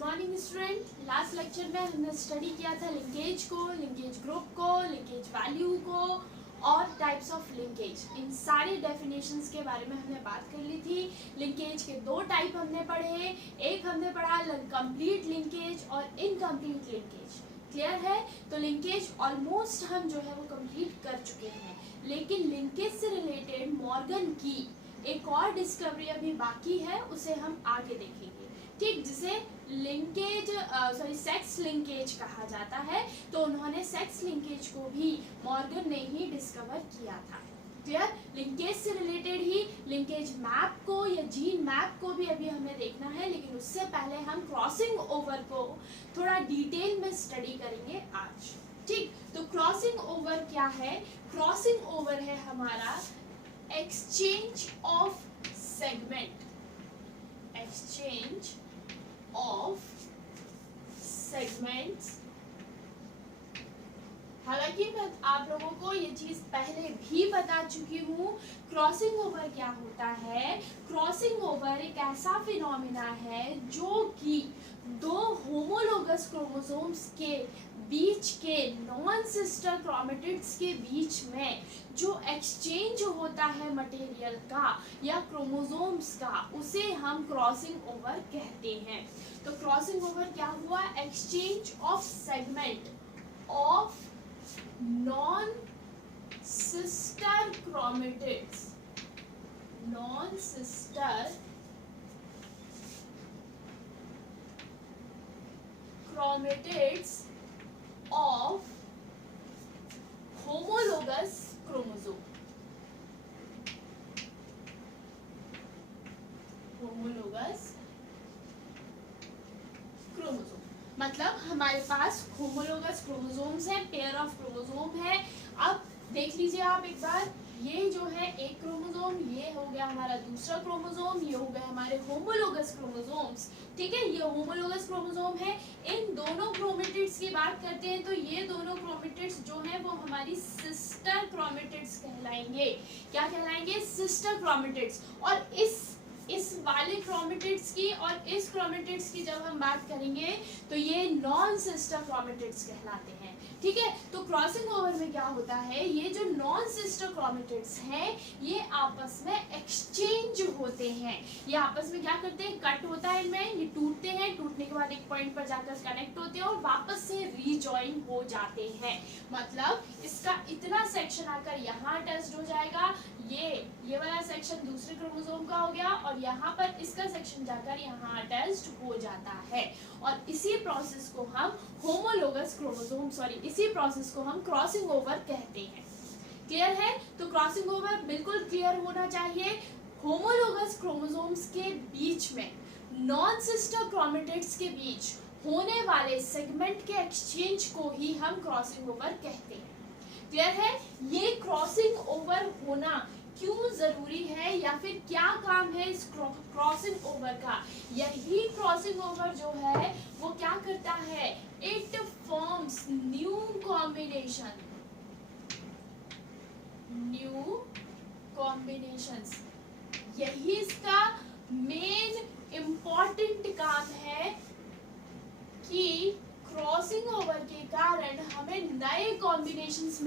Morning student, last lecture में हमने study किया था लिंकेज को, लिंकेज ग्रुप को, लिंकेज वैल्यू को और टाइप्स ऑफ लिंकेज। इन सारी डेफिनेशंस के बारे में हमने बात कर ली थी। लिंकेज के दो टाइप हमने पढ़े, एक हमने पढ़ा कंप्लीट लिंकेज और इनकम्प्लीट लिंकेज। क्लियर है? तो लिंकेज ऑलमोस्ट हम जो है वो कंप्लीट कर चुके हैं, लेकिन लिंकेज से रिलेटेड मॉर्गन की एक और डिस्कवरी अभी बाकी है, उसे हम आगे देखेंगे। ठीक, जिसे लिंकेज सेक्स लिंकेज कहा जाता है। तो उन्होंने सेक्स लिंकेज को भी मॉर्गन ने ही डिस्कवर किया था। क्लियर? लिंकेज से रिलेटेड ही लिंकेज मैप को या जीन मैप को भी अभी हमें देखना है, लेकिन उससे पहले हम क्रॉसिंग ओवर को थोड़ा डिटेल में स्टडी करेंगे आज। ठीक, तो क्रॉसिंग ओवर क्या है? क्रॉसिंग ओवर है हमारा exchange of segment, exchange of segments. हालांकि मैं आप लोगों को ये चीज पहले भी बता चुकी हूँ। क्रॉसिंग ओवर क्या होता है? क्रॉसिंग ओवर एक ऐसा फिनोमिना है जो कि दो होमोलोगस क्रोमोसोम्स के बीच के नॉन सिस्टर क्रोमेटिड्स के बीच में जो एक्सचेंज होता है मटेरियल का या क्रोमोसोम्स का, उसे हम क्रॉसिंग ओवर कहते हैं। तो क्रॉसिंग ओवर क्या हुआ? Exchange of segment of non sister chromatids, non sister chromatids of homologous chromosome, homologous chromosome मतलब हमारे पास होमोलोगस क्रोमोसोम्स हैं, पेयर ऑफ क्रोमोसोम है। अब देख लीजिए आप एक बार, ये जो है एक क्रोमोसोम, ये हो गया हमारा दूसरा क्रोमोसोम, ये हो गए हमारे होमोलोगस क्रोमोसोम्स। ठीक है, ये होमोलोगस क्रोमोसोम है। इन दोनों क्रोमेटिड्स की बात करते हैं तो ये दोनों क्रोमेटिड्स जो हैं वो हमारी सिस्टर क्रोमेटिड्स कहलाएंगे। क्या कहलाएंगे? Sister chromatids. और इस वाले क्रोमेटिड्स की और इस क्रोमेटिड्स की जब हम बात करेंगे तो ये नॉन सिस्टर क्रोमेटिड्स कहलाते हैं। ठीक है, तो क्रॉसिंग ओवर में क्या होता है? ये जो नॉन सिस्टर क्रोमेटिड्स हैं ये आपस में एक्सचेंज होते हैं। ये आपस में क्या करते हैं? कट होता है इनमें, ये टूटते हैं, टूटने के बाद एक पॉइंट पर जाकर कनेक्ट होते हैं और वापस से रीजॉइन हो जाते हैं। मतलब इसका इतना सेक्शन आकर यहाँ अटैच्ड हो जाएगा, ये वाला सेक्शन दूसरे क्रोमोसोम का हो गया और यहाँ पर इसका सेक्शन जाकर यहाँ अटैच्ड हो जाता है। और इसी प्रोसेस को हम होमोलोगस क्रोमोसोम इसी प्रोसेस को हम क्रॉसिंग ओवर कहते हैं। क्लियर है? तो क्रॉसिंग ओवर बिल्कुल क्लियर होना चाहिए। होमोलोगस क्रोमोसोम्स के बीच में, नॉन सिस्टर क्रोमेटिड्स के बीच होने वाले सेगमेंट के एक्सचेंज को ही हम क्रॉसिंग ओवर कहते हैं। क्लियर है? ये क्रॉसिंग ओवर होना क्यों जरूरी है या फिर क्या काम है इस क्रॉसिंग ओवर का? यही क्रॉसिंग ओवर जो है वो क्या करता है? It forms new combination, new combinations. यही इसका मेन इंपॉर्टेंट काम है कि क्रॉसिंग ओवर के कारण हमें नए कॉम्बिनेशंस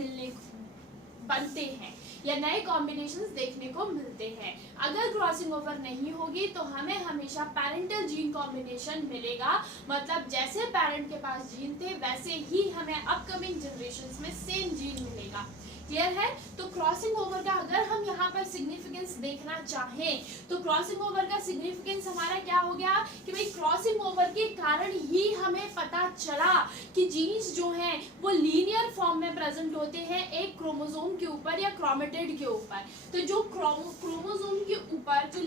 बनते हैं या नए कॉम्बिनेशंस देखने को मिलते हैं। अगर क्रॉसिंग ओवर नहीं होगी तो हमें हमेशा पैरेंटल जीन कॉम्बिनेशन मिलेगा। मतलब जैसे पेरेंट के पास जीन थे वैसे ही हमें अपकमिंग जनरेशंस में सेम जीन मिलेगा। क्लियर है? तो क्रॉसिंग ओवर का अगर हम यहाँ पर सिग्निफिकेंस देखना चाहें तो क्रॉसिंग ओवर का सिग्निफिकेंस हमारा क्या हो गया कि भाई क्रॉसिंग ओवर के कारण ही हमें पता चला कि जीन्स जो हैं वो लीनियर फॉर्म में प्रेजेंट होते हैं एक क्रोमोसोम के ऊपर या क्रोमेटिड के ऊपर। तो जो क्रोमोसोम के ऊपर जो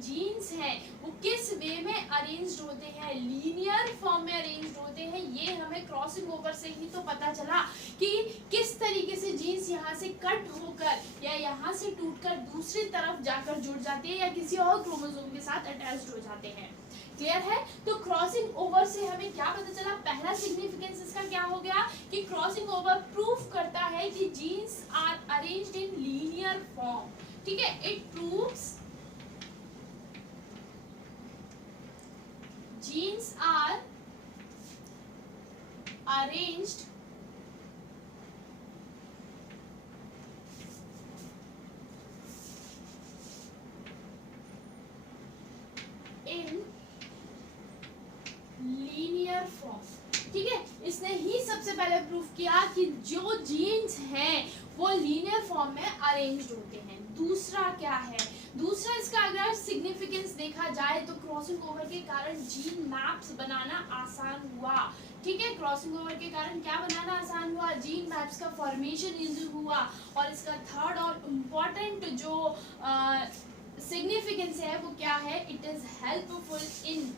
जीन्स हैं वो किस वे में अरेंज्ड होते हैं, लीनियर फॉर्म में अरेंज्ड होते हैं। ये हमें क्रॉसिंग ओवर से ही तो पता चला कि किस तरीके से जीन्स यहाँ से कट होकर या यहाँ से टूटकर दूसरी तरफ जाकर जुड़ जाती है या किसी और क्रोमोसोम के साथ अटैच्ड हो जाते हैं। क्लियर है? तो क्रॉसिंग ओवर से हमें क्या पता चला? पहला सिग्निफिकेंस इसका क्या हो गया कि क्रॉसिंग ओवर प्रूफ करता है कि genes are arranged in linear form. ठीक है, it proves genes are arranged in linear form. ठीक है, इसने ही सबसे पहले प्रूफ किया कि जो जीन्स हैं वो लीनियर फॉर्म में अरेंज्ड होते हैं। दूसरा क्या है, दूसरा इसका अगर सिग्निफिकेंस देखा जाए तो क्रॉसिंग ओवर के कारण जीन मैप्स बनाना आसान हुआ। ठीक है, क्रॉसिंग ओवर के कारण क्या बनाना आसान हुआ, जीन मैप्स का फॉर्मेशन इजी हुआ। और इसका थर्ड और इम्पोर्टेंट जो सिग्निफिकेंस है वो क्या है, it is helpful in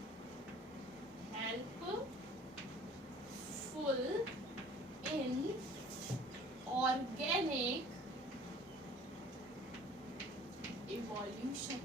organic evolution.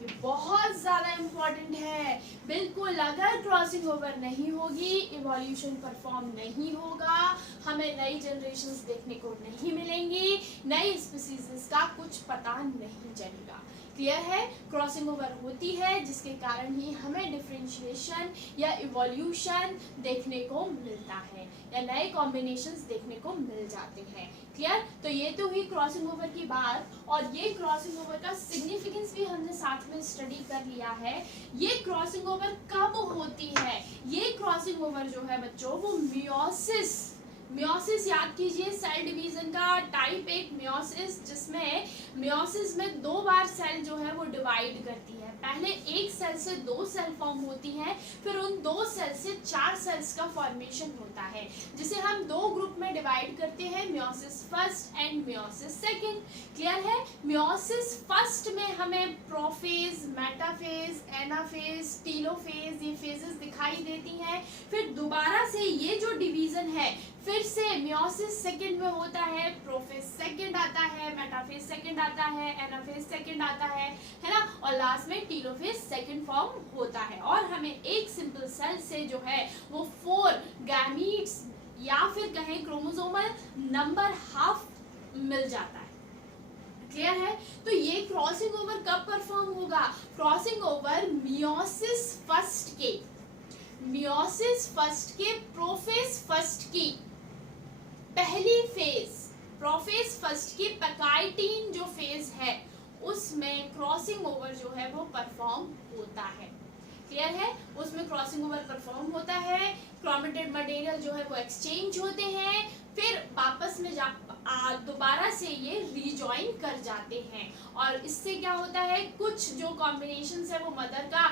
ये बहुत ज्यादा इंपॉर्टेंट है। बिल्कुल, अगर क्रॉसिंग ओवर नहीं होगी, इवोल्यूशन परफॉर्म नहीं होगा, हमें नई जनरेशंस देखने को नहीं मिलेंगी, नई स्पीसीज का कुछ पता नहीं चलेगा। क्लियर है, क्रॉसिंग ओवर होती है जिसके कारण ही हमें डिफरेंशिएशन या इवोल्यूशन देखने को मिलता है या नए कॉम्बिनेशंस देखने को मिल जाते हैं। क्लियर, तो ये तो हुई क्रॉसिंग ओवर की बात। और ये क्रॉसिंग ओवर का सिग्निफिकेंस भी हमने साथ में स्टडी कर लिया है। ये क्रॉसिंग ओवर कब होती है, ये क्रॉसिंग ओवर जो है बच्चों वो मियोसिस याद कीजिए, सेल डिवीजन का टाइप एक मियोसिस, जिसमें मियोसिस में 2 बार सेल जो है वो डिवाइड करती है। पहले एक सेल से 2 सेल फॉर्म होती हैं, फिर उन 2 सेल से 4 सेल्स का फॉर्मेशन होता है, जिसे हम 2 ग्रुप में डिवाइड करते हैं, meiosis first and meiosis second. Clear है, मियोसिस फर्स्ट में हमें प्रोफेज, मेटाफेज, एनाफेज, टीलोफेज ये फेजेस दिखाई देती हैं। फिर दोबारा से ये जो डिवीजन है फिर से मियोसिस सेकंड में होता है, प्रोफेज सेकंड आता है, मेटाफेज सेकंड आता है, एनाफेज सेकंड आता है ना, और लास्ट में टीलोफेज सेकंड फॉर्म होता है। और हमें एक सिंपल सेल से जो है वो 4 गैमीट्स या फिर कहें क्रोमोसोमल नंबर हाफ मिल जाता है। क्लियर है, तो ये क्रॉसिंग ओवर कब परफॉर्म होगा, क्रॉसिंग ओवर मियोसिस फर्स्ट के प्रोफेज फर्स्ट की पहली फेज, प्रोफेज फर्स्ट की पैकाइटीन जो फेज है उसमें क्रॉसिंग ओवर जो है वो परफॉर्म होता है। क्लियर है, उसमें क्रॉसिंग ओवर परफॉर्म होता है, क्रोमेटेड मटेरियल जो है वो एक्सचेंज होते हैं, फिर वापस में दोबारा से ये रिजॉइन कर जाते हैं। और इससे क्या होता है, कुछ जो कॉम्बिनेशंस है वो मदर का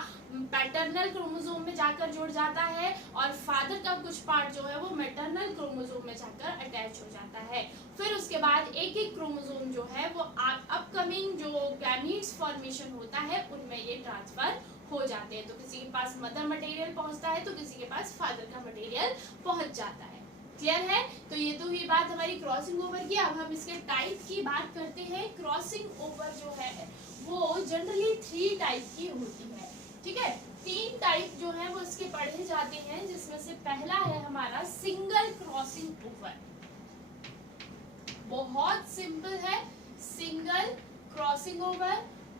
पैटर्नल क्रोमोसोम में जाकर जुड़ जाता है और फादर का कुछ पार्ट जो है वो मैटरनल क्रोमोसोम में जाकर अटैच हो जाता है। फिर उसके बाद एक एक क्रोमोसोम जो है वो अपकमिंग जो गैमीट्स फॉर्मेशन होता है उनमें ये ट्रांसफर हो जाते हैं। तो किसी के पास मदर मटेरियल पहुंचता है तो किसी के पास फादर का मटेरियल पहुंच जाता है। क्लियर है, तो ये तो हुई बात हमारी क्रॉसिंग ओवर की। अब हम इसके टाइप की बात करते हैं। क्रॉसिंग ओवर जो है वो जनरली 3 टाइप की होती है। ठीक है, 3 टाइप जो है वो इसके पढ़े जाते हैं, जिसमें से पहला है हमारा सिंगल क्रॉसिंग ओवर। बहुत सिंपल है, सिंगल क्रॉसिंग ओवर।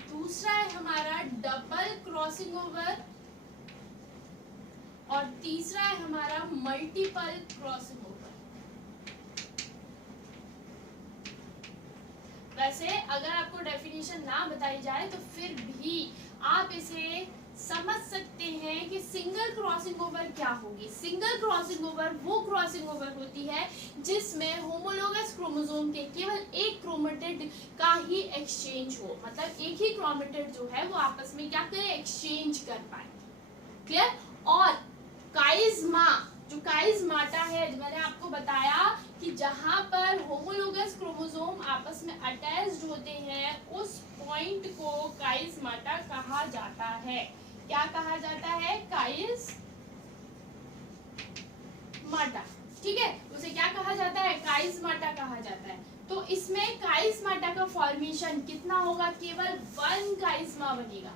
दूसरा है हमारा डबल क्रॉसिंग ओवर और तीसरा है हमारा मल्टीपल क्रॉसिंग ओवर। वैसे अगर आपको डेफिनेशन ना बताई जाए तो फिर भी आप इसे समझ सकते हैं कि सिंगल क्रॉसिंग ओवर क्या होगी। सिंगल क्रॉसिंग ओवर वो क्रॉसिंग ओवर होती है जिसमें होमोलोगस क्रोमोसोम के केवल एक क्रोमेटिड का ही एक्सचेंज हो, मतलब एक ही क्रोमेटिड जो है वो आपस में क्या करे, एक्सचेंज कर पाए। क्लियर, और काइज़मा, जो काइज़माटा है, मैंने आपको बताया कि जहां पर होमोलोगस क्रोमोसोम आपस में अटैच्ड होते हैं उस पॉइंट को काइज़माटा कहा जाता है। क्या कहा जाता है, काइज़माटा। ठीक है, उसे क्या कहा जाता है, काइज़माटा कहा जाता है। तो इसमें काइज़माटा का फॉर्मेशन कितना होगा, केवल 1 काइज़मा बनेगा।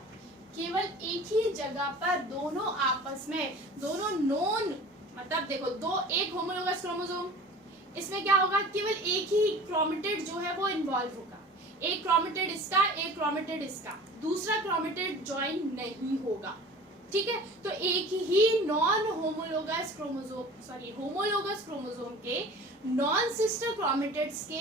केवल एक ही जगह पर दोनों आपस में, दोनों नॉन, मतलब देखो एक होमोलोगस क्रोमोसोम, इसमें क्या होगा, केवल एक ही क्रोमेटिड जो है वो इन्वॉल्व होगा। एक क्रोमेटिड इसका, एक क्रोमेटिड इसका, दूसरा क्रोमेटिड ज्वाइन नहीं होगा। ठीक है, तो एक ही नॉन होमोलोगस क्रोमोसोम के नॉन सिस्टर क्रोमेटिड्स के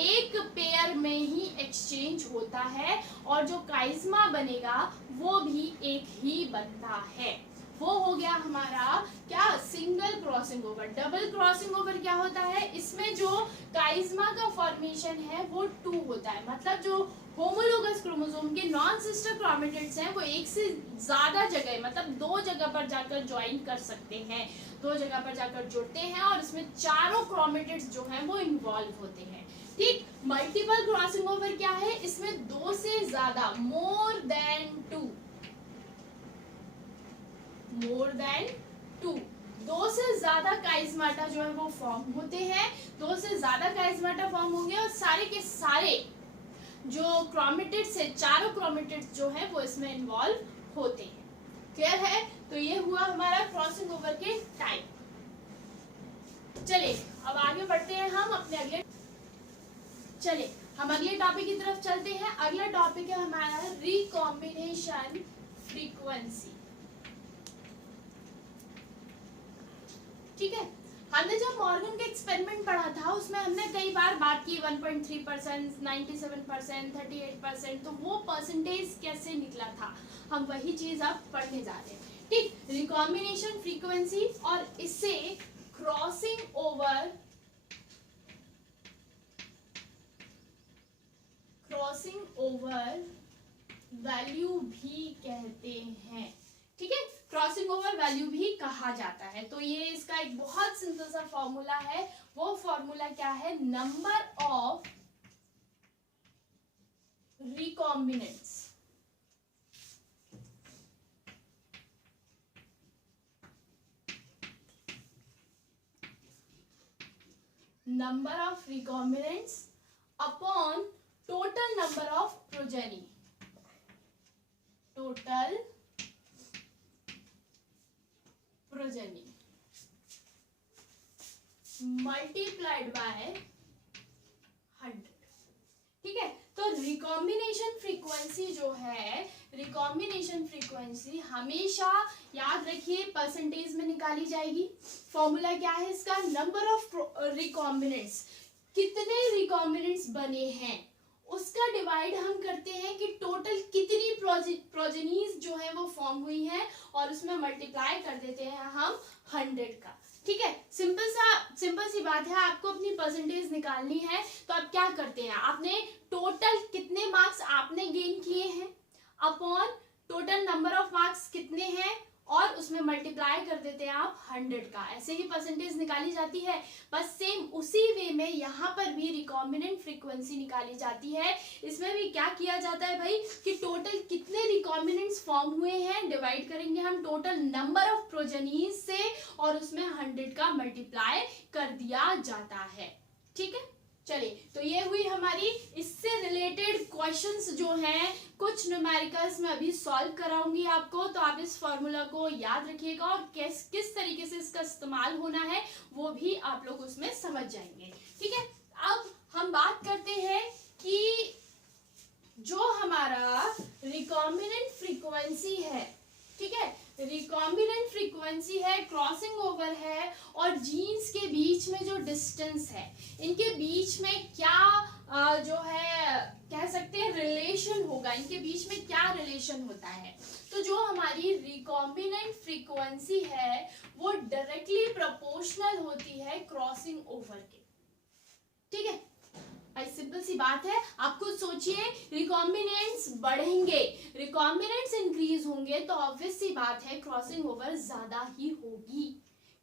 एक पेयर में ही एक्सचेंज होता है और जो काइज्मा बनेगा वो भी एक ही बनता है। वो हो गया हमारा क्या, single crossing over. Double crossing over क्या होता है, इसमें जो काइज्मा का फॉर्मेशन है वो 2 होता है, मतलब जो होमोलोगस क्रोमोसोम के नॉन सिस्टर क्रोमेटिड्स हैं वो एक से ज्यादा जगह, मतलब 2 जगह पर जाकर ज्वाइन कर सकते हैं, 2 जगह पर जाकर जुड़ते हैं और इसमें चारों क्रोमेटिड्स जो हैं वो इन्वॉल्व होते हैं। ठीक, मल्टीपल क्रॉसिंग ओवर क्या है, इसमें 2 से ज्यादा, मोर देन 2, 2 से ज्यादा काइज्माटा जो है वो फॉर्म होते हैं। 2 से ज्यादा काइज्माटा फॉर्म होंगे और सारे के सारे जो क्रोमेटिड्स है, चारों क्रोमेटिड्स जो है वो इसमें इन्वॉल्व होते हैं। क्लियर है? तो ये हुआ हमारा क्रॉसिंग ओवर के टाइप। चलिए अब आगे बढ़ते हैं हम अपने अगले टॉपिक की तरफ चलते हैं। अगला टॉपिक है हमारा रिकॉम्बिनेशन फ्रीक्वेंसी। ठीक है, हमने जब मॉर्गन का एक्सपेरिमेंट पढ़ा था उसमें हमने कई बार बात की 1.3%, 97%, 38%, तो वो परसेंटेज कैसे निकला था, हम वही चीज अब पढ़ने जा रहे हैं। ठीक, रिकॉम्बिनेशन फ्रीक्वेंसी और इससे क्रॉसिंग ओवर वैल्यू भी कहते हैं। ठीक है, क्रॉसिंग ओवर वैल्यू भी कहा जाता है। तो ये इसका एक बहुत सिंपल सा फॉर्मूला है। वो फॉर्मूला क्या है, number of recombinants. Number of recombinants upon total number of progeny. Total progeny multiplied by 100। ठीक है, तो रिकॉम्बिनेशन फ्रीक्वेंसी जो है, रिकॉम्बिनेशन फ्रीक्वेंसी हमेशा याद रखिए परसेंटेज में निकाली जाएगी। फॉर्मूला क्या है इसका, नंबर ऑफ रिकॉम्बिनेंट्स, कितने रिकॉम्बिनेंट्स बने हैं उसका डिवाइड हम करते हैं कि टोटल कितनी प्रोजेनीज जो है वो फॉर्म हुई है और उसमें मल्टीप्लाई कर देते हैं हम 100 का। ठीक है, सिंपल सी बात है, आपको अपनी परसेंटेज निकालनी है तो आप क्या करते हैं, आपने टोटल कितने मार्क्स आपने गेन किए हैं upon total number of marks कितने हैं और उसमें मल्टीप्लाई कर देते हैं आप 100 का। ऐसे ही परसेंटेज निकाली जाती है। बस सेम उसी वे में यहाँ पर भी रिकॉम्बिनेंट फ्रीक्वेंसी निकाली जाती है। इसमें भी क्या किया जाता है भाई कि टोटल कितने रिकॉम्बिनेंट्स फॉर्म हुए हैं डिवाइड करेंगे हम टोटल नंबर ऑफ प्रोजेनीज से और उसमें 100 का मल्टीप्लाई कर दिया जाता है। ठीक है, चलिए तो ये हुई हमारी इससे रिलेटेड क्वेश्चंस जो हैं, कुछ न्यूमेरिकल्स में अभी सॉल्व कराऊंगी आपको, तो आप इस फॉर्मूला को याद रखिएगा और किस तरीके से इसका इस्तेमाल होना है वो भी आप लोग उसमें समझ जाएंगे। ठीक है, अब हम बात करते हैं कि जो हमारा रिकॉम्बिनेंट फ्रीक्वेंसी है, ठीक है, रिकॉम्बिनेंट फ्रीक्वेंसी है, क्रॉसिंग ओवर है और जीन्स के बीच में जो डिस्टेंस है, इनके बीच में क्या जो है कह सकते हैं रिलेशन होगा, इनके बीच में क्या रिलेशन होता है। तो जो हमारी रिकॉम्बिनेंट फ्रीक्वेंसी है वो डायरेक्टली प्रोपोर्शनल होती है क्रॉसिंग ओवर के। ठीक है, सिंपल सी बात है, आप खुद सोचिए, रिकॉम्बिनेंट्स बढ़ेंगे, रिकॉम्बिनेंट्स इंक्रीज होंगे तो ऑब्वियस सी बात है क्रॉसिंग ओवर ज्यादा ही होगी।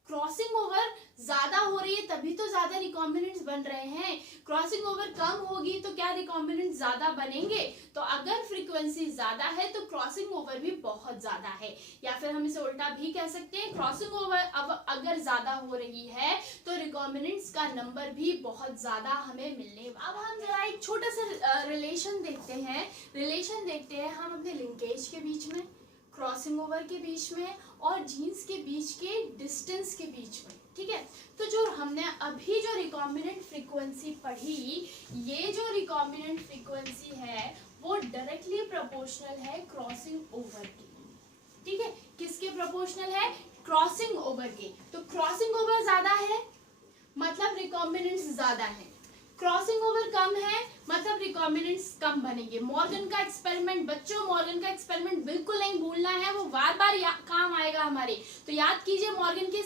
क्रॉसिंग ओवर ज्यादा हो रही है तभी तो ज्यादा रिकॉम्बिनेंट्स बन रहे हैं। क्रॉसिंग ओवर कम होगी तो क्या रिकॉम्बिनेंट्स ज्यादा बनेंगे? तो अगर फ्रीक्वेंसी ज्यादा है तो क्रॉसिंग ओवर भी बहुत ज्यादा है, या फिर हम इसे उल्टा भी कह सकते हैं, क्रॉसिंग ओवर अब अगर ज्यादा हो रही है तो रिकॉम्बिनेंट्स का नंबर भी बहुत ज्यादा हमें मिलने। अब हम जरा एक छोटा सा रिलेशन देखते हैं हम अपने लिंकेज के बीच में, क्रॉसिंग ओवर के बीच में और जीन्स के बीच के डिस्टेंस के बीच में। ठीक है, तो जो हमने अभी जो रिकॉम्बिनेंट फ्रीक्वेंसी पढ़ी, ये जो रिकॉम्बिनेंट फ्रीक्वेंसी है वो डायरेक्टली प्रोपोर्शनल है क्रॉसिंग ओवर की। ठीक है, किस प्रोपोर्शनल है क्रॉसिंग ओवर के। तो क्रॉसिंग ओवर ज्यादा है मतलब रिकॉम्बिनेंट्स ज्यादा है, क्रॉसिंग ओवर कम है मतलब रिकॉम्बिनेंट्स कम बनेंगे। मॉर्गन का एक्सपेरिमेंट बच्चों, मॉर्गन का एक्सपेरिमेंट बिल्कुल नहीं भूलना है, वो बार बार काम आएगा हमारे। तो याद कीजिए मॉर्गन के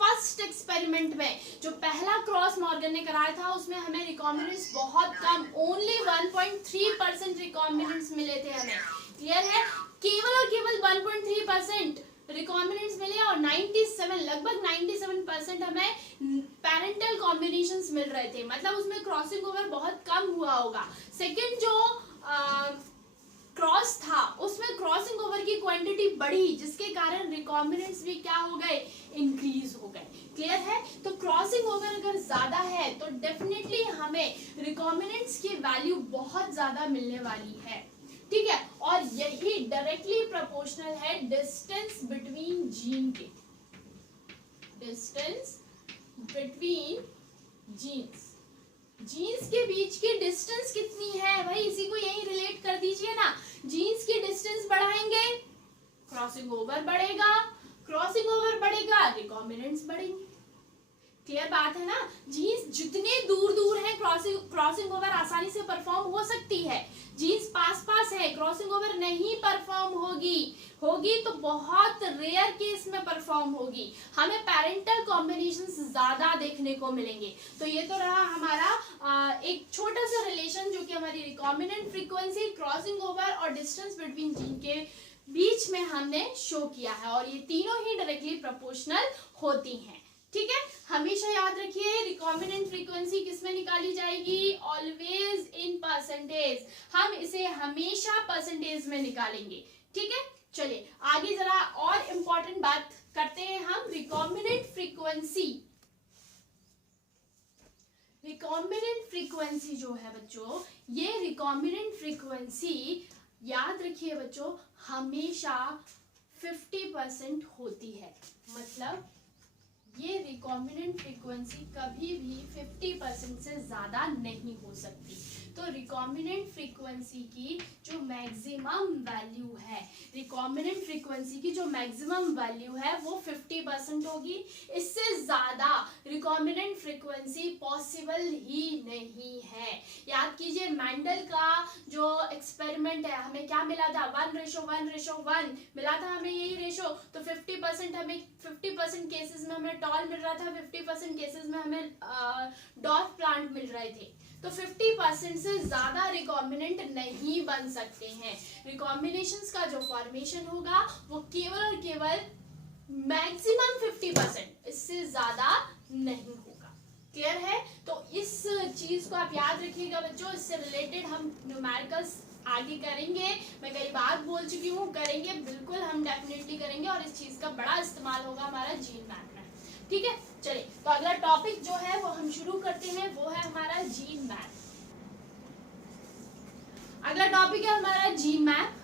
फर्स्ट एक्सपेरिमेंट में जो पहला क्रॉस मॉर्गन ने कराया था उसमें हमें रिकॉम्बिनेंट्स बहुत कम, ओनली 1.3% रिकॉम्बिनेंट्स मिले थे हमें। क्लियर है? केवल और केवल 1.3% रिकॉम्बिनेंट्स मिले और 97 लगभग 97% हमें पैरेंटल कॉम्बिनेशंस मिल रहे थे, मतलब उसमें क्रॉसिंग ओवर बहुत कम हुआ होगा। सेकंड जो क्रॉस था उसमें क्रॉसिंग ओवर की क्वांटिटी बढ़ी जिसके कारण रिकॉम्बिनेंट्स भी क्या हो गए, इंक्रीज हो गए। क्लियर है? तो क्रॉसिंग ओवर अगर ज्यादा है तो डेफिनेटली हमें रिकॉम्बिनेंट्स की वैल्यू बहुत ज्यादा मिलने वाली है। ठीक है, और यही डायरेक्टली प्रोपोर्शनल है डिस्टेंस बिटवीन जीन के, डिस्टेंस बिटवीन जीन्स, जीन्स के बीच की डिस्टेंस कितनी है भाई, इसी को यही रिलेट कर दीजिए ना। जीन्स की डिस्टेंस बढ़ाएंगे क्रॉसिंग ओवर बढ़ेगा, क्रॉसिंग ओवर बढ़ेगा रिकॉम्बिनेंट्स बढ़ेंगे। क्लियर बात है ना? जीन्स जितने दूर दूर है क्रॉसिंग ओवर आसानी से परफॉर्म हो सकती है, जीन्स पास पास है क्रॉसिंग ओवर नहीं परफॉर्म होगी तो बहुत रेयर केस में परफॉर्म होगी, हमें पेरेंटल कॉम्बिनेशंस ज्यादा देखने को मिलेंगे। तो ये तो रहा हमारा एक छोटा सा रिलेशन जो कि हमारी रिकॉम्बिनेंट फ्रीक्वेंसी, क्रॉसिंग ओवर और डिस्टेंस बिटवीन जीन के बीच में हमने शो किया है, और ये तीनों ही डायरेक्टली प्रोपोर्शनल होती हैं। ठीक है, हमेशा याद रखिए रिकॉम्बिनेंट फ्रीक्वेंसी किसमें निकाली जाएगी, ऑलवेज इन परसेंटेज, हम इसे हमेशा परसेंटेज में निकालेंगे। ठीक है, चलिए आगे जरा और इंपॉर्टेंट बात करते हैं हम रिकॉम्बिनेंट फ्रीक्वेंसी। रिकॉम्बिनेंट फ्रीक्वेंसी जो है बच्चों, ये रिकॉम्बिनेंट फ्रीक्वेंसी याद रखिए बच्चों हमेशा 50% होती है, मतलब ये रिकॉम्बिनेंट फ्रीक्वेंसी कभी भी 50% से ज्यादा नहीं हो सकती। तो रिकॉम्बिनेंट फ्रीक्वेंसी की जो मैक्सिमम वैल्यू है, रिकॉम्बिनेंट फ्रीक्वेंसी की जो मैक्सिमम वैल्यू है वो 50% होगी, इससे ज्यादा रिकॉम्बिनेंट फ्रीक्वेंसी पॉसिबल ही नहीं है। याद कीजिए मैंडल का जो एक्सपेरिमेंट है हमें क्या मिला था, 1:1:1 मिला था हमें यही रेशो। तो 50% हमें 50% केसेस में हमें टॉल मिल रहा था, 50% केसेस में हमें डॉट प्लांट मिल रहे थे। तो 50% से ज्यादा रिकॉम्बिनेंट नहीं बन सकते हैं। रिकॉम्बिनेशंस का जो फॉर्मेशन होगा वो केवल और केवल मैक्सिमम 50%, इससे ज्यादा नहीं होगा। क्लियर है? तो इस चीज को आप याद रखिएगा बच्चों, इससे रिलेटेड हम न्यूमेरिकल्स आगे करेंगे। मैं कई बार बोल चुकी हूँ, करेंगे बिल्कुल, हम डेफिनेटली करेंगे और इस चीज का बड़ा इस्तेमाल होगा हमारा जीन मैप में। ठीक है, चलिए तो अगला टॉपिक जो है वो हम शुरू करते हैं, वो है हमारा जीन मैप। अगला टॉपिक है हमारा जीन मैप।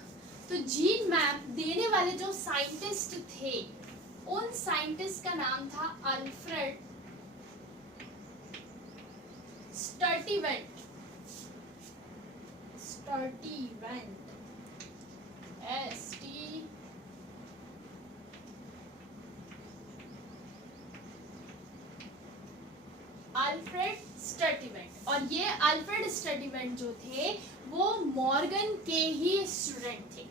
तो जीन मैप देने वाले जो साइंटिस्ट थे उन साइंटिस्ट का नाम था अल्फ्रेड स्टर्टीवेंट, अल्फ्रेड स्टर्टीवेंट। और ये अल्फ्रेड स्टर्टीवेंट जो थे वो मॉर्गन के ही स्टूडेंट थे।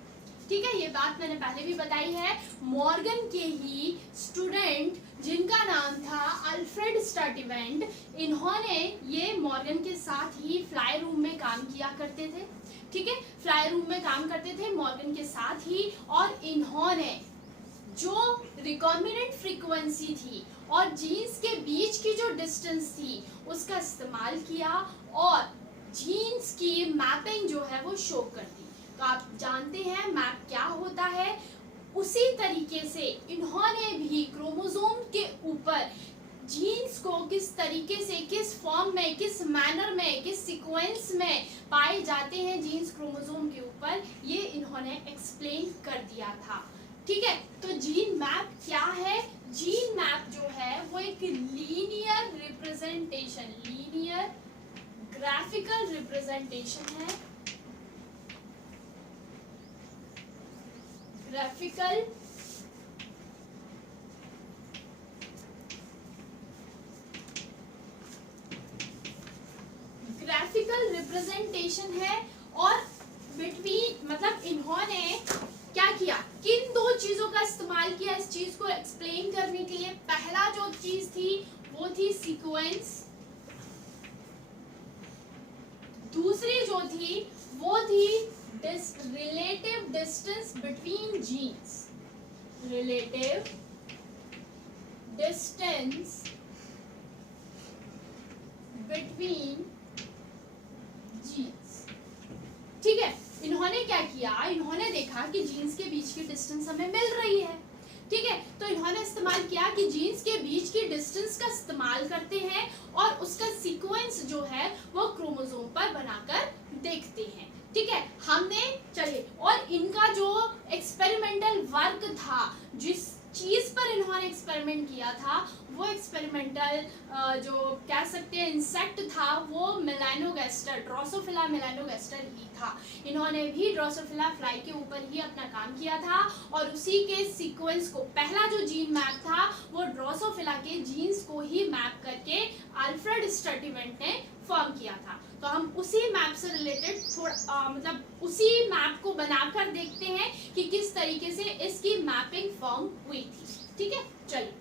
ठीक है, ये बात मैंने पहले भी बताई है, मॉर्गन के ही स्टूडेंट जिनका नाम था अल्फ्रेड स्टर्टीवेंट, इन्होंने ये मॉर्गन के साथ ही फ्लाई रूम में काम किया करते थे। ठीक है, फ्लाई रूम में काम करते थे मॉर्गन के साथ ही, और इन्होंने जो रिकॉम्बिनेंट फ्रीक्वेंसी थी और जीन्स के बीच की जो डिस्टेंस थी उसका इस्तेमाल किया और जीन्स की मैपिंग जो है वो शो कर दी। तो आप जानते हैं मैप क्या होता है, उसी तरीके से इन्होंने भी क्रोमोसोम के ऊपर जीन्स को किस तरीके से, किस फॉर्म में, किस मैनर में, किस सीक्वेंस में पाए जाते हैं जीन्स क्रोमोसोम के ऊपर, ये इन्होंने एक्सप्लेन कर दिया था। ठीक है, तो जीन मैप क्या है? जीन मैप जो है वो एक linear representation, linear graphical representation है, ग्राफिकल रिप्रेजेंटेशन है और बिटवीन मतलब इन्होंने क्या किया, किन दो चीजों का इस्तेमाल किया इस चीज को एक्सप्लेन करने के लिए। पहला जो चीज थी वो थी सीक्वेंस, दूसरी जो थी वो थी relative distance between genes, relative distance between genes. ठीक है, इन्होंने क्या किया, इन्होंने देखा कि जीन्स के बीच की डिस्टेंस हमें मिल रही है। ठीक है, तो इन्होंने इस्तेमाल किया कि जीन्स के बीच की डिस्टेंस का इस्तेमाल करते हैं और उसका सीक्वेंस जो है वो क्रोमोसोम पर बनाकर देखते हैं। ठीक है, हमने चलिए, और इनका जो एक्सपेरिमेंटल वर्क था, जिस चीज पर इन्होंने एक्सपेरिमेंट किया था, वो एक्सपेरिमेंटल जो कह सकते हैं इंसेक्ट था, वो मेलानोगास्टर, ड्रोसोफिला मेलानोगास्टर ही था। इन्होंने भी ड्रोसोफिला फ्लाई के ऊपर ही अपना काम किया था और उसी के सीक्वेंस को, पहला जो जीन मैप था वो ड्रोसोफिला के जीन्स को ही मैप करके अल्फ्रेड स्टर्टिवेंट ने फॉर्म किया था। तो हम उसी मैप से रिलेटेड थोड़ा मतलब उसी मैप को बनाकर देखते हैं कि किस तरीके से इसकी मैपिंग फॉर्म हुई थी। ठीक है, चलिए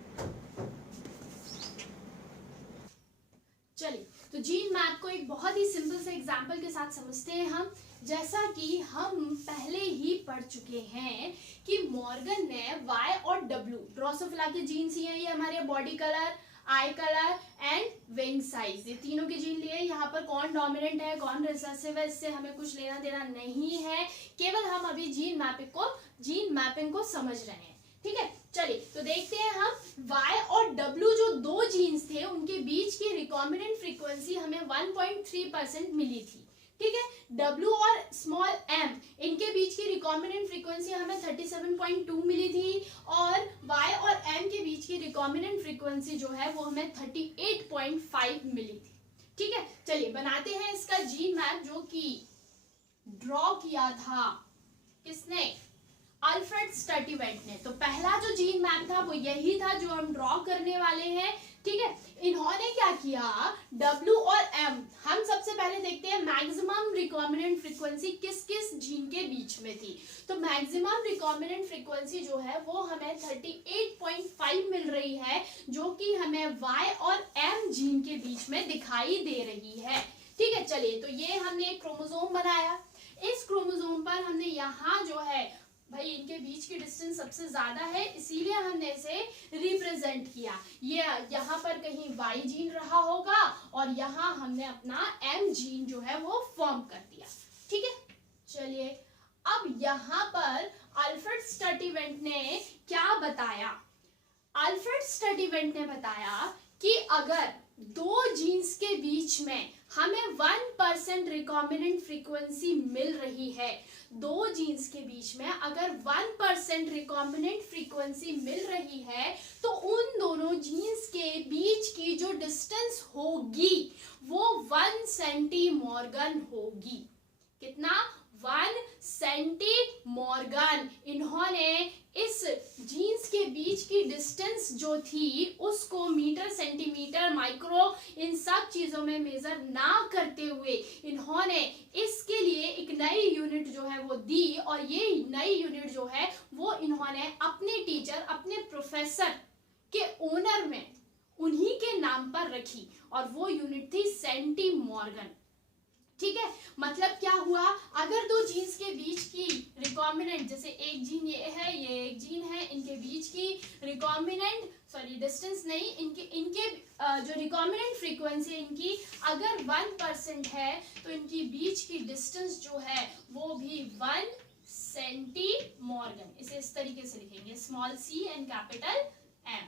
तो जीन मैप को एक बहुत ही सिंपल से एग्जांपल के साथ समझते हैं हम। जैसा कि हम पहले ही पढ़ चुके हैं कि मॉर्गन ने Y और W, ड्रोसोफिला के जीन्स ही हैं, ये हमारे body colour, I colour and wing size, ये तीनों के जीन लिए। यहाँ पर कौन डोमिनेंट है कौन रिसेसिव है इससे हमें कुछ लेना देना नहीं है, केवल हम अभी जीन मैपिंग को समझ रहे हैं। ठीक है, चलिए तो देखते हैं हम Y और W जो दो जीन्स थे उनके बीच की रिकॉम्बिनेंट फ्रीक्वेंसी हमें 1.3% मिली थी। ठीक है, W और स्मॉल m इनके बीच की रिकॉम्बिनेंट फ्रीक्वेंसी हमें 37.2 मिली थी और Y और M के बीच की रिकॉम्बिनेंट फ्रीक्वेंसी जो है वो हमें 38.5 मिली थी। ठीक है, चलिए बनाते हैं इसका जीन मैप जो कि ड्रॉ किया था किसने, अल्फ्रेड स्टर्टिवेंट ने। तो पहला जो जीन मैप था वो यही था जो हम ड्रॉ करने वाले हैं। ठीक है, इन्होंने क्या किया, W और M, हम सबसे पहले देखते हैं मैक्सिमम रिकॉम्बिनेंट फ्रीक्वेंसी किस किस जीन के बीच में थी। तो मैक्सिमम रिकॉम्बिनेंट फ्रीक्वेंसी जो है वो हमें 38.5 मिल रही है, जो कि हमें Y और M जीन के बीच में दिखाई दे रही है। ठीक है, चलिए तो ये हमने एक क्रोमोसोम बनाया। इस क्रोमोसोम पर हमने यहाँ जो है भाई इनके बीच की डिस्टेंस सबसे ज्यादा है, इसीलिए हमने इसे रिप्रेजेंट किया। ये यहाँ पर कहीं Y जीन रहा होगा और यहाँ हमने अपना M जीन जो है वो फॉर्म कर दिया। ठीक है, चलिए अब यहाँ पर अल्फ्रेड स्टर्टिवेंट ने क्या बताया, अल्फ्रेड स्टर्टिवेंट ने बताया कि अगर दो जीन्स के बीच में हमें 1% रिकॉम्बिनेंट फ्रीक्वेंसी मिल रही है, दो जीन्स के बीच में अगर 1% रिकॉम्बिनेंट फ्रीक्वेंसी मिल रही है तो उन दोनों जीन्स के बीच की जो डिस्टेंस होगी वो 1 सेंटीमॉर्गन होगी। कितना, 1 सेंटीमॉर्गन। इन्होंने इस जीन्स के बीच की डिस्टेंस जो थी उसको मीटर, सेंटीमीटर, माइक्रो इन सब चीजों में मेजर ना करते हुए इन्होंने इसके लिए एक नई यूनिट जो है वो दी और ये नई यूनिट जो है वो इन्होंने अपने टीचर, अपने प्रोफेसर के ओनर में उन्हीं के नाम पर रखी और वो यूनिट थी सेंटीमॉर्गन। ठीक है, मतलब क्या हुआ, अगर दो जीन्स के बीच की रिकॉम्बिनेंट, जैसे एक जीन ये है ये एक जीन है, इनके बीच की रिकॉम्बिनेंट डिस्टेंस नहीं, इनके जो रिकॉम्बिनेंट फ्रीक्वेंसी इनकी अगर 1% है तो इनकी बीच की डिस्टेंस जो है वो भी 1 सेंटीमॉर्गन। इसे इस तरीके से लिखेंगे, small c and capital M,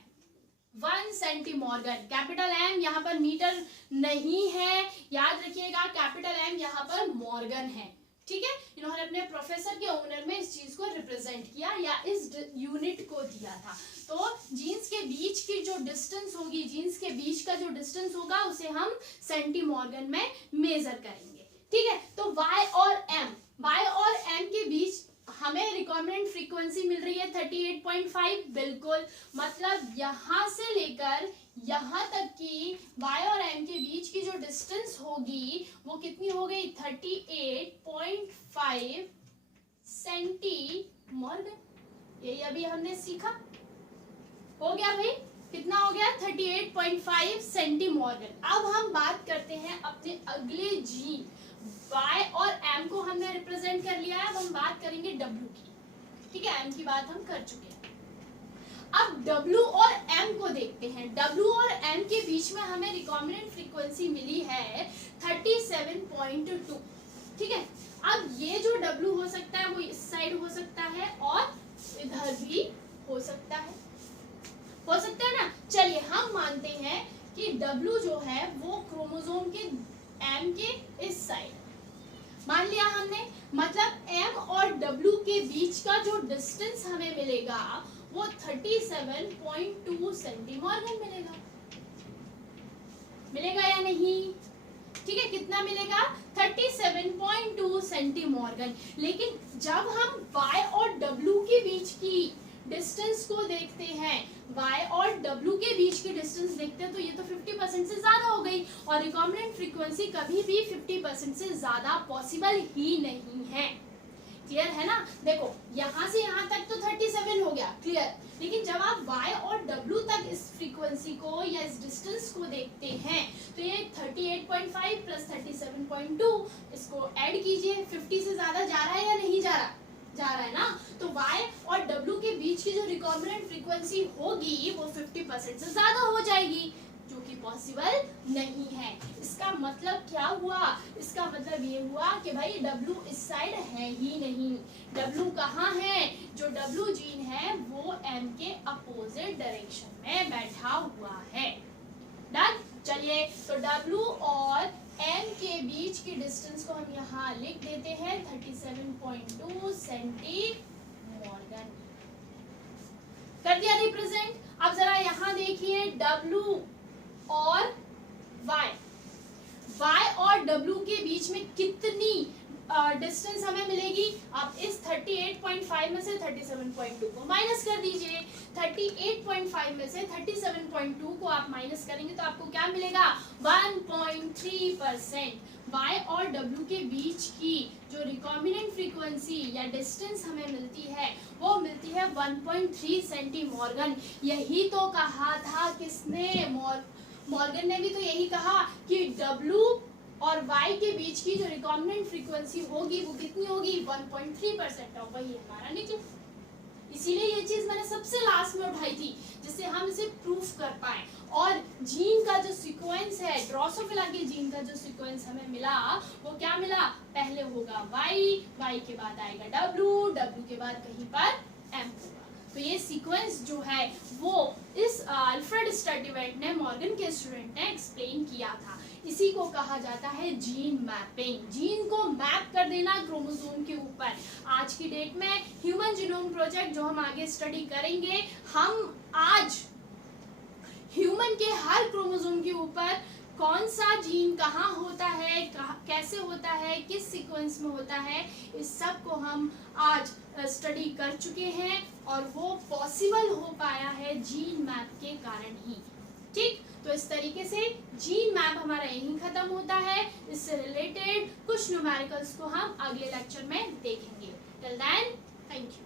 1 centimorgan. Capital M यहाँ पर मीटर नहीं है, याद रखिएगा, कैपिटल M यहाँ पर मॉर्गन है। ठीक है, इन्होंने अपने प्रोफेसर के ऑनर में इस चीज को रिप्रेजेंट किया या इस यूनिट को दिया था। तो जीन्स के बीच की जो डिस्टेंस होगी, जीन्स के बीच का जो डिस्टेंस होगा उसे हम सेंटीमॉर्गन में मेजर करेंगे। ठीक है, तो Y और M के बीच हमें रिकॉम्बिनेंट फ्रीक्वेंसी मिल रही है 38.5, बिल्कुल, मतलब यहां से लेकर यहां तक की y और m के बीच की जो डिस्टेंस होगी वो कितनी हो गई 38.5 सेंटीमॉर्गन। यही अभी हमने सीखा, हो गया भाई, कितना हो गया 38.5 सेंटीमॉर्गन। अब हम बात करते हैं अपने अगले जीन y और m को हमने रिप्रेजेंट कर लिया है, अब हम बात करेंगे w की, ठीक है, m की बात हम कर चुके हैं। अब w और m को देखते हैं। w और m के बीच में हमें रिकॉम्बिनेंट फ्रीक्वेंसी मिली है 37.2, ठीक है। अब ये जो w हो सकता है वो इस साइड हो सकता है और इधर भी हो सकता है, ना। चलिए हम मानते हैं कि w जो है वो क्रोमोसोम के m के इस साइड मान लिया हमने, मतलब m और w के बीच का जो डिस्टेंस हमें मिलेगा वो 37.2 सेंटीमॉर्गन मिलेगा या नहीं, ठीक है, कितना मिलेगा 37.2 सेंटीमॉर्गन। लेकिन जब हम y और w के बीच की डिस्टेंस को देखते हैं, y और w के बीच की डिस्टेंस देखते हैं तो ये तो 50% से ज्यादा हो गई, और रिकॉम्बिनेंट फ्रीक्वेंसी कभी भी 50% से ज्यादा पॉसिबल ही नहीं है। क्लियर है ना। देखो यहाँ से यहाँ तक तो 37 हो गया, क्लियर, लेकिन जब आप y और w तक इस फ्रीक्वेंसी को या इस डिस्टेंस को देखते हैं तो ये 38.5 प्लस 37.2, इसको ऐड कीजिए, 50 से ज्यादा जा रहा है या नहीं जा रहा है ना। तो y और w के बीच की जो रिकॉम्बिनेंट फ्रीक्वेंसी होगी वो 50% से ज्यादा हो जाएगी, जो कि पॉसिबल नहीं है। इसका मतलब क्या हुआ, इसका मतलब ये हुआ कि भाई w इस साइड है ही नहीं, w कहाँ है, जो w जीन है वो m के अपोजिट डायरेक्शन में बैठा हुआ है। डन। चलिए तो w और m के बीच की डिस्टेंस को हम यहाँ लिख देते हैं 37.2 सेंटीमॉर्गन। कर दिया रिप्रेजेंट। अब जरा यहाँ देखिए w और y और w के बीच में कितनी डिस्टेंस हमें मिलेगी। आप इस 38.5 में से 37.2 को माइनस कर दीजिए। 38.5 में से 37.2 को आप माइनस करेंगे तो आपको क्या मिलेगा 1.3%। y और w के बीच की जो रिकॉम्बिनेंट फ्रीक्वेंसी या डिस्टेंस हमें मिलती है वो मिलती है 1.3 सेंटीमॉर्गन। यही तो कहा था किसने, मॉर्गन ने भी तो यही कहा कि w और y के बीच की जो रिकॉम्बिनेंट फ्रीक्वेंसी होगी वो कितनी होगी 1.3%, और वही हमारा निकला। इसीलिए ये चीज मैंने सबसे लास्ट में उठाई थी जिससे हम इसे प्रूफ कर पाए। और जीन का जो सीक्वेंस है, ड्रोसोफिला के जीन का जो सीक्वेंस हमें मिला वो क्या मिला, पहले होगा y के बाद आएगा w के बाद कहीं पर m होगा। तो ये सीक्वेंस जो है वो इस अल्फ्रेड स्टर्टिवेट ने, मॉर्गन के स्टूडेंट ने एक्सप्लेन किया था। इसी को कहा जाता है जीन मैपिंग। जीन को मैप कर देना क्रोमोसोम के ऊपर। आज की डेट में ह्यूमन जीनोम प्रोजेक्ट जो हम आगे स्टडी करेंगे, हम आज ह्यूमन के हर क्रोमोसोम के ऊपर कौन सा जीन कहाँ होता है, कैसे होता है, किस सीक्वेंस में होता है, इस सब को हम आज स्टडी कर चुके हैं और वो पॉसिबल हो पाया है जीन मैप के कारण ही। ठीक, तो इस तरीके से जीन मैप हमारा यहीं खत्म होता है। इससे रिलेटेड कुछ न्यूमेरिकल्स को हम अगले लेक्चर में देखेंगे। Till then, thank you.